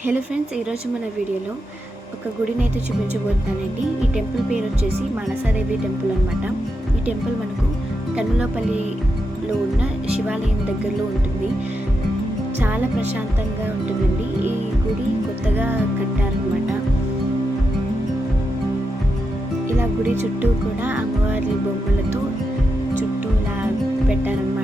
Hello friends, ఈరోజు మన వీడియోలో ఒక గుడిని అయితే చూపించబోతున్నానండి. ఈ టెంపుల్ పేరు వచ్చేసి మనసాదేవి టెంపుల్ అనమాట. ఈ టెంపుల్ మనకు కన్నులపల్లిలో ఉన్న శివాలయం దగ్గరలో ఉంటుంది. చాలా ప్రశాంతంగా ఉంటుందండి. ఈ గుడి కొత్తగా కట్టారనమాట. ఇలా గుడి చుట్టూ కూడా అమ్మవారి బొమ్మలతో చుట్టూ ఇలా పెట్టారనమాట.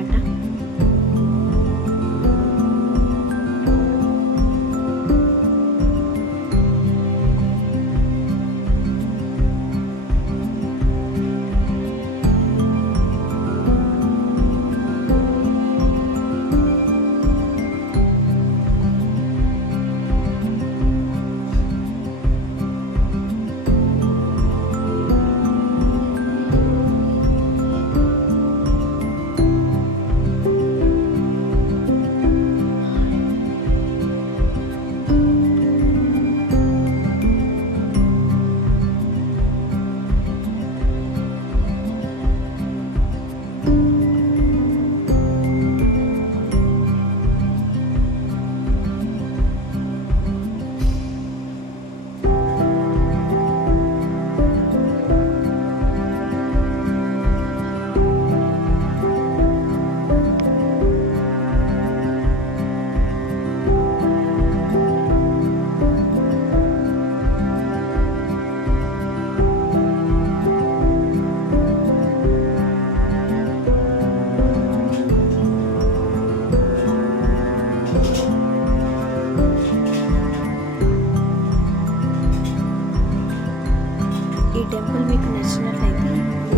ఈ టెంపుల్ మీకు నచ్చినట్లయితే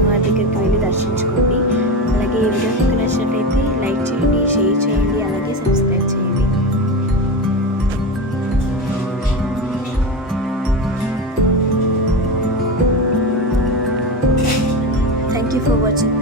వారి దగ్గరికి వెళ్ళి దర్శించుకోండి. అలాగే ఈ వీడియో మీకు నచ్చినట్లయితే లైక్ చేయండి, షేర్ చేయండి, అలాగే సబ్స్క్రైబ్ చేయండి. Thank you for watching.